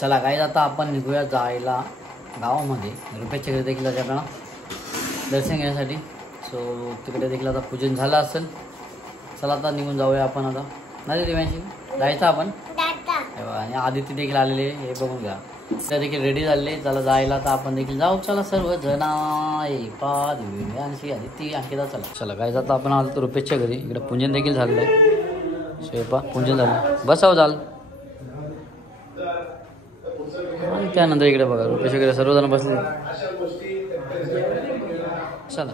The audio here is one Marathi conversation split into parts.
चला गाईज आता आपण निघूया जायला गावामध्ये रुपयाच्या घरी देखील जायचं आपल्याला दर्शन घेण्यासाठी. सो तिकडे देखील आता पूजन झालं असेल. चला आता निघून जाऊया आपण आता. नाही देवांशी जायचं आपण. आणि आदित्य देखील आलेले हे बघून घ्या. त्या देखील रेडी झाले. चला जायला तर आपण देखील जाऊ. चला सर्व जण दिव्यांशी आदित्य अंकिता चला. चला गाईज आता आपण आलो तर रुपेशच्या घरी. इकडे पूजन देखील झालेलं आहे. स्वयंपाक पूजन झालं. बसाव झालं. आणि त्यानंतर इकडे बघा रुपेश वगैरे सर्वजण बसले. चला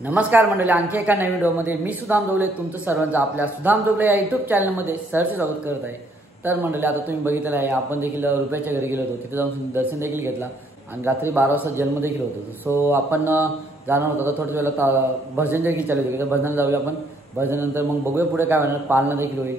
नमस्कार मंडळी, आणखी एका नवीन व्हिडिओमध्ये मी सुदाम जोगले तुमचं सर्वांचं आपल्या सुदाम जोगले या यूट्यूब चॅनलमध्ये सहर्ष स्वागत करत आहे. तर मंडळी आता तुम्ही बघितलं आहे आपण देखील रुपयाच्या घरी गेलो होतो. तिथे जाऊन दर्शन देखील घेतला आणि रात्री 12 वाजता जन्म देखील होतो. सो आपण जाणार होतो. थोड्याच वेळेला भजन देखील चालू होते. भजनाला जाऊया आपण. भजनानंतर मग बघूया पुढे काय होणार. पालना देखील होईल.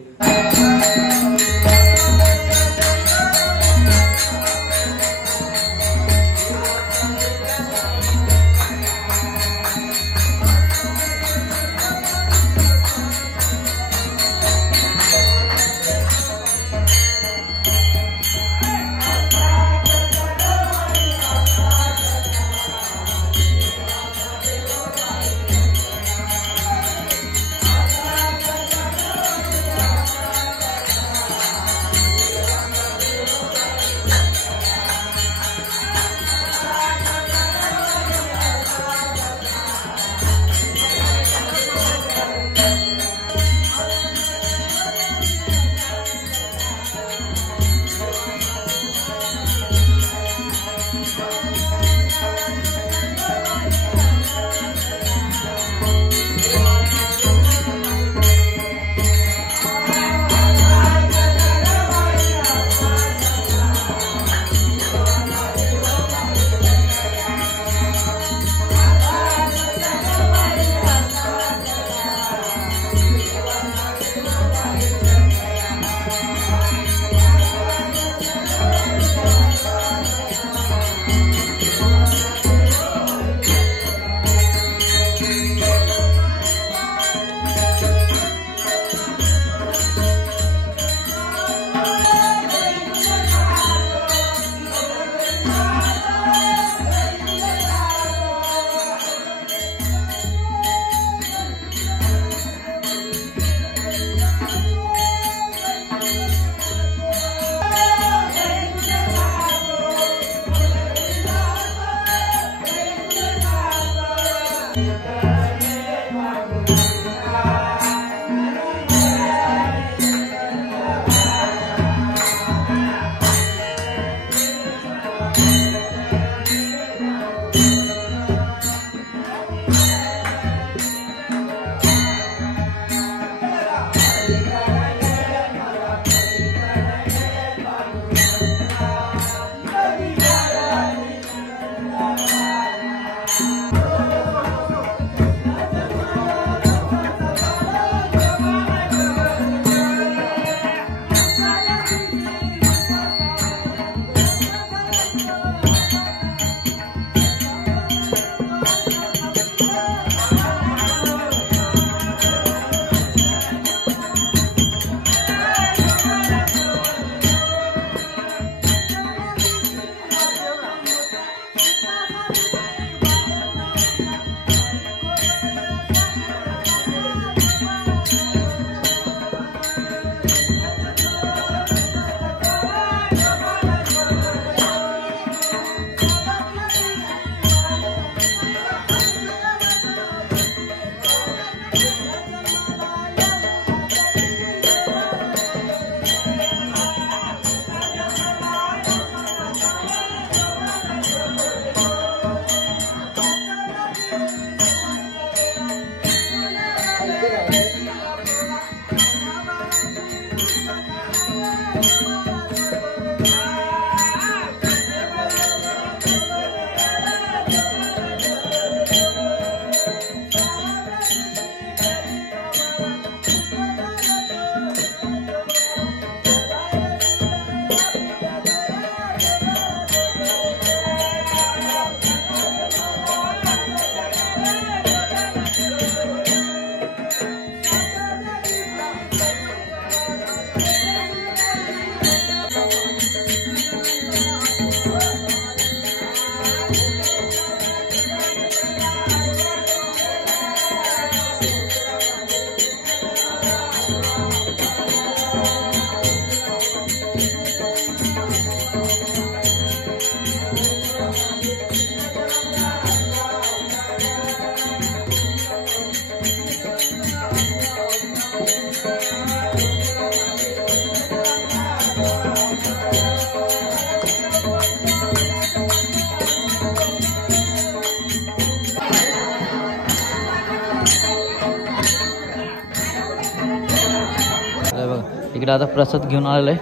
इकडे आता प्रसाद घेऊन आलेला आहे.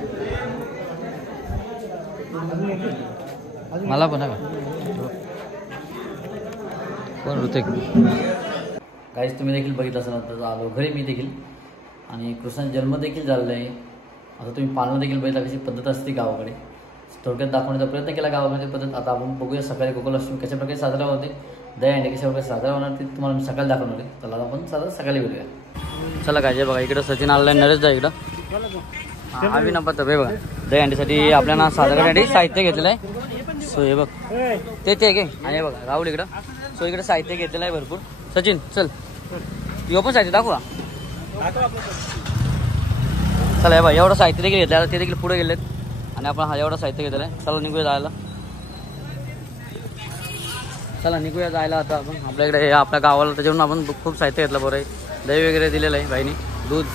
मला पण आहे कोण ऋतिक. काहीच तुम्ही देखील बघितलं असाल तर आलो घरी मी देखील. आणि कृष्णाचा जन्म देखील झालेला आहे. आता तुम्ही पालना देखील बघितला कशी पद्धत असते गावाकडे. थोडक्यात दाखवण्याचा प्रयत्न केला गावाकडे पद्धत. आता आपण बघूया सकाळी गोकुलाष्टमी कशा प्रकारे साजरा होते, दहीहंडी कशा प्रकारे साजरा होणार ते तुम्हाला मी सकाळी दाखवणार आहे. चला आपण सकाळी भेटूया. चला काय बघा इकडं सचिन आलेला आहे, नरेश जा इकडं. आम्ही नंबर बघा दहीहंडीसाठी आपल्याला साजरा करण्यासाठी साहित्य घेतलेलं आहे. सो हे बघ तेच आहे की. आणि बघा राहुल इकडं. सो इकडे साहित्य घेतलेलं आहे भरपूर. सचिन चल यो पण साहित्य दाखवा. चला हे बघा एवढं साहित्य देखील घेतलं, ते देखील पुढे गेलेत. आणि आपण हा एवढं साहित्य घेतलेलं आहे. चला निघूया जायला. चला निघूया जायला आता आपण आपल्याकडे आपल्या गावाला. त्याच्यावरून आपण खूप साहित्य घेतलं बरं आहे. दही वगैरे दिलेलं आहे बाईनी, दूध.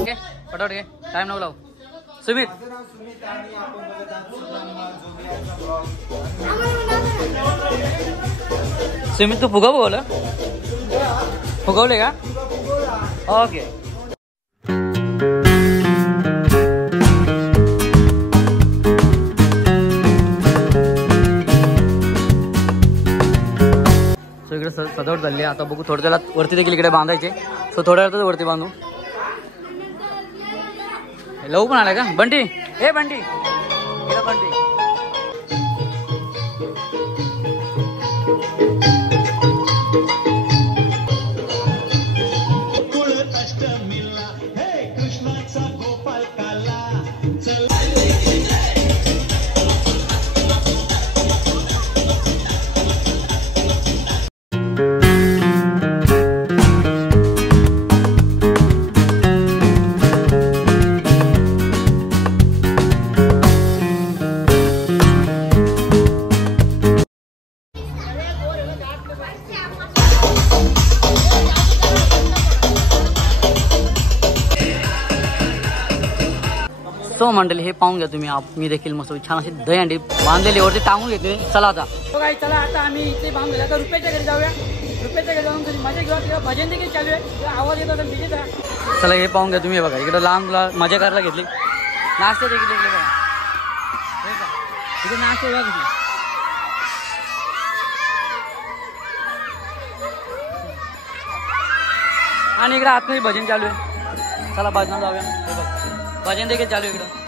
ओके पटापट घे टाइम नको लावू. सुमित सुमित तू फुगवलं फुगवले का? ओके. सो इकडे सजावट झाली आहे. आता बघू थोडं त्याला वरती देखील इकडे बांधायचे. सो थोड्या वेळातच वरती बांधू. लवू पण आलाय का बंटी? हे बंटी इकडे बंटी. सो मंडळी हे पाहून घ्या तुम्ही. मी देखील मस्त छान अशी दहीहंडी बांधलेली वरती टांगून घेतली. चला आता चला आता आम्ही इथे बांधून घेतला. आता रुपयाच्या घरी जाऊया. रुपयाच्या घरी जाऊन मजा घेऊया. तिला भजन देखील चालू आहे. आवाज येतो तर डीजे. चला हे पाहून घ्या तुम्ही. बघा इकडे लहान मुला मजा करायला घेतली. नाश्ता देखील इकडे बघा. इकडे नाश्ता बघा किती. आणि इकडे आतमध्ये भजन चालू आहे. चला भजनाला जाऊया. हे बघा भजन देखील चालू आहे इकडं.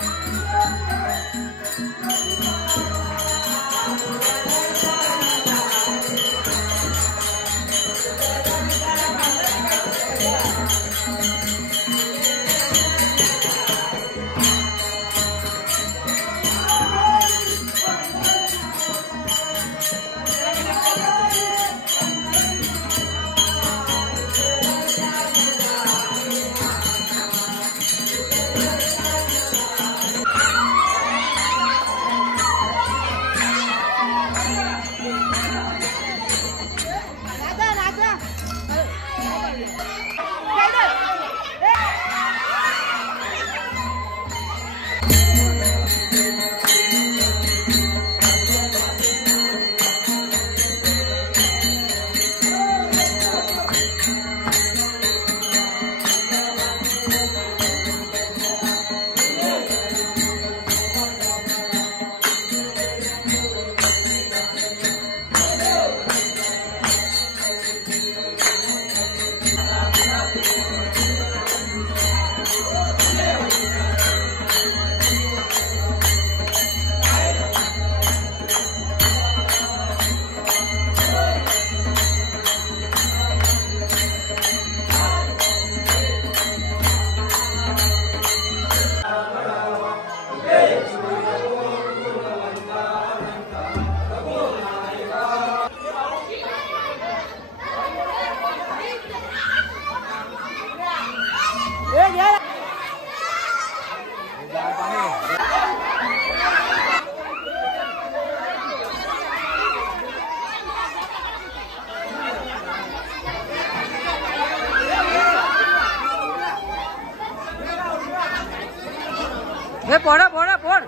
पोड़ा पोड़ा पोड़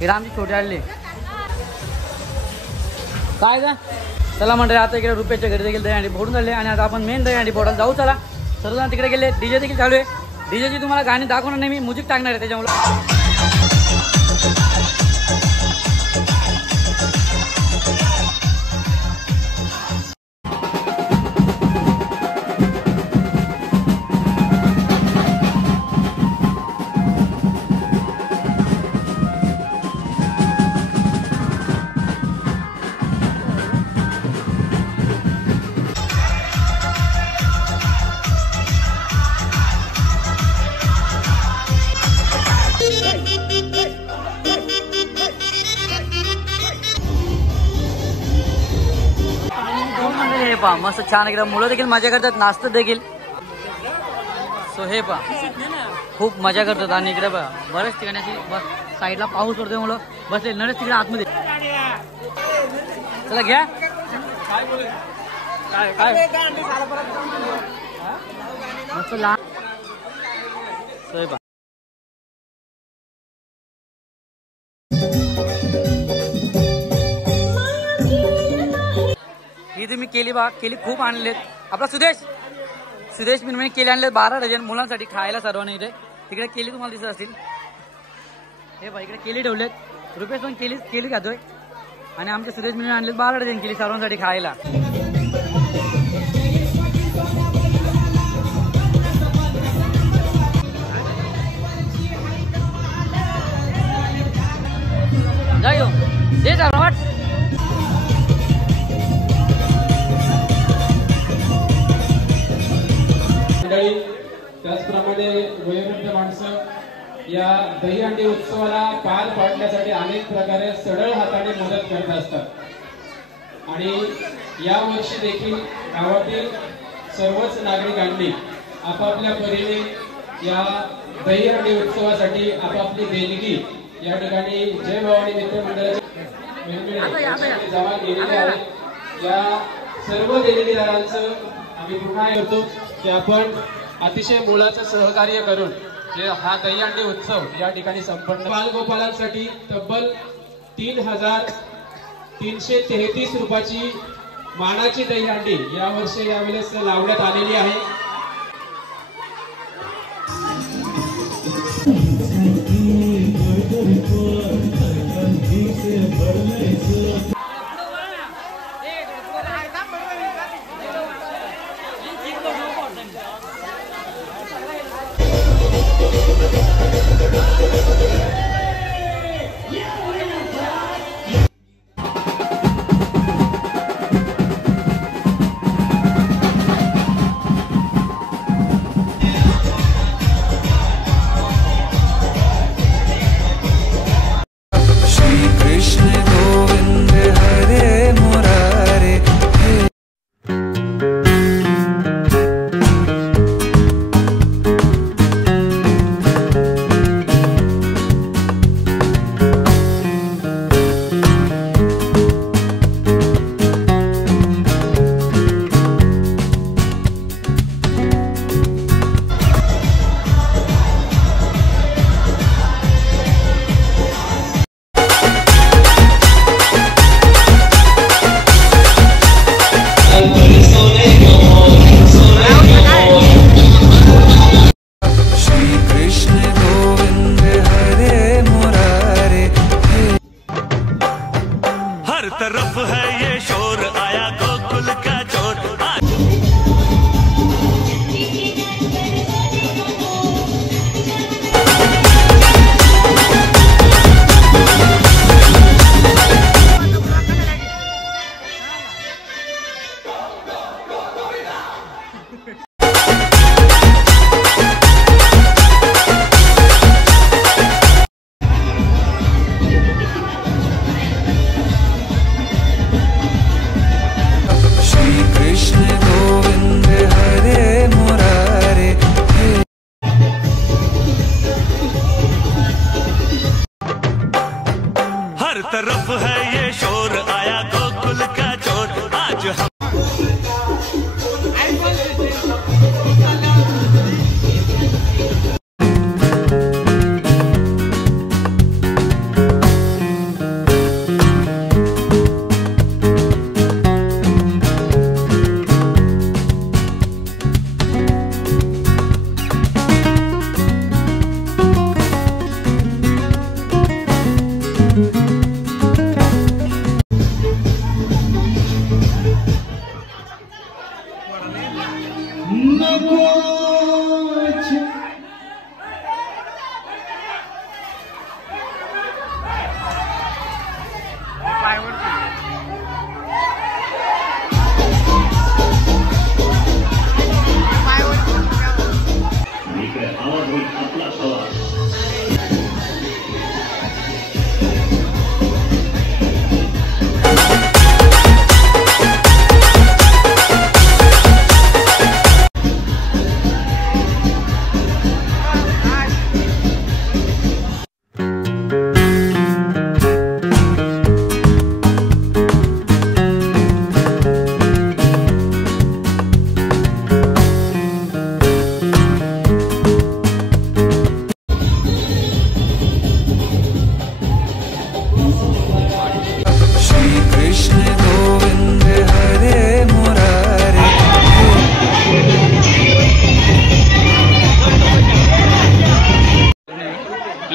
हे आमची छोटे आणले काय का. चला म्हणते आता इकडे रुपयाच्या घरी देखील दहीहंडी फोडून झाले आणि आता आपण मेन दहीहंडी फोडायला जाऊ. चला सर्वजण तिकडे गेले. डीजे देखील चालू आहे. डीजेची तुम्हाला गाणी दाखवणार नाही मी, म्युझिक टाकणार आहे त्याच्यामुळे. हे पहा मस्त छान एकदम. मुलं देखील मजा करतात, नाचतात देखील. सो हे पहा खूप मजा करतात. आणि इकडे बघा बरेच ठिकाणी साईडला पाऊस पडतोय, मुलं बसले नरेच तिकडे आतमध्ये. चला घ्या काय मस्त लहान. सो हे पहा ही तुम्ही केली बा केली खूप आणलेत. आपला सुदेश मिनमने केली आणलेत 12 डझन मुलांसाठी खायला सर्वांनी. इथे तिकडे केली तुम्हाला दिसत असतील. हे बा इकडे केली ठेवलेत. रुपेश पण केली खातोय. आणि आमचे सुदेश मिनमने आणलेत 12 डझन केली सर्वांसाठी खायला. जाऊ दे वाट. त्याचप्रमाणे वयोवृद्ध माणसं या दहीहंडी उत्सवाला पार पाडण्यासाठी अनेक प्रकारे सरळ हाताने मदत करत असतात. आणि या वर्षी देखील गावातील सर्वच नागरिकांनी आपापल्या परीने या दहीहंडी उत्सवासाठी आपापली देणगी या ठिकाणी जय भवानी मित्र मंडळाच्या जमा केलेली आहे. या सर्व देणगीदारांचं आम्ही पुन्हा करतो की आपण अतिशय मोलाचं सहकार्य करून हा दहीहंडी उत्सव या ठिकाणी संपन्न. बालगोपालांसाठी तब्बल 3,333 रुपयाची मानाची दहीहंडी यावर्षी यावेळेस लावण्यात आलेली आहे. Krishna Govinda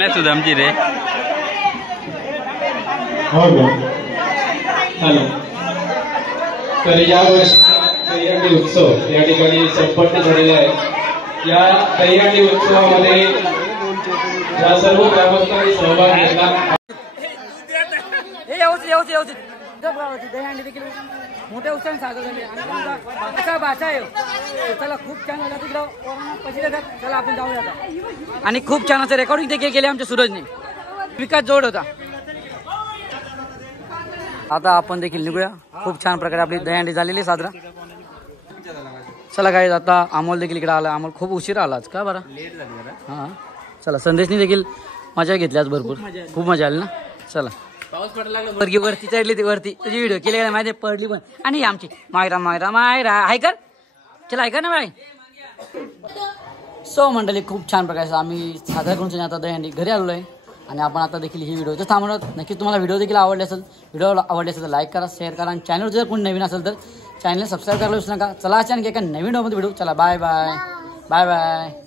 नाही सुदामची रे. तर या वर्षीचा दहीहंडी उत्सव या ठिकाणी संपन्न झालेला आहे. या दहीहंडी उत्सवामध्ये या सर्व ग्रामस्थांनी सहभाग घेतला. दहीहंडी देखील मोठ्या उत्साहाने साजरा झाले आणि असा भाषा आहे. चला खूप छान झाला तिकडं पैसे देतात. चला आपण जाऊया आता. आणि खूप छान असं रेकॉर्डिंग देखील केले आमच्या सूरजने. विकास जोड होता. आता आपण देखील निघूया. खूप छान प्रकारे आपली दहीहंडी झालेली साजरा. चला काय आता अमोल देखील इकडे आला. अमोल खूप उशीर आला आज का बरं. हां चला संदेशनी देखील मजा घेतली आज भरपूर. खूप मजा आली ना. चला पाऊस पडायला लागला. वरगी वरती चढली ती वरती. तुझी व्हिडिओ केली का माहिती पडली पण. आणि आमची मायरा मायरा मायरा हाय कर. चला ऐका ना बाय. सो मंडळी खूप छान प्रकारे आम्ही साजरा करून आता दहीहंडी घरी आलेलो आहे. आणि आपण आता देखील ही व्हिडिओ तर थांबणार. नक्की तुम्हाला व्हिडिओ देखील आवडले असेल. व्हिडिओ आवडले असेल तर लाईक करा, शेअर करा आणि चॅनल जर कोणी नवीन असेल तर चॅनल सबस्क्राईब करायला विसरू नका. चला अचानक एका नवीन व्हिडिओमध्ये भेटू. चला बाय बाय बाय बाय.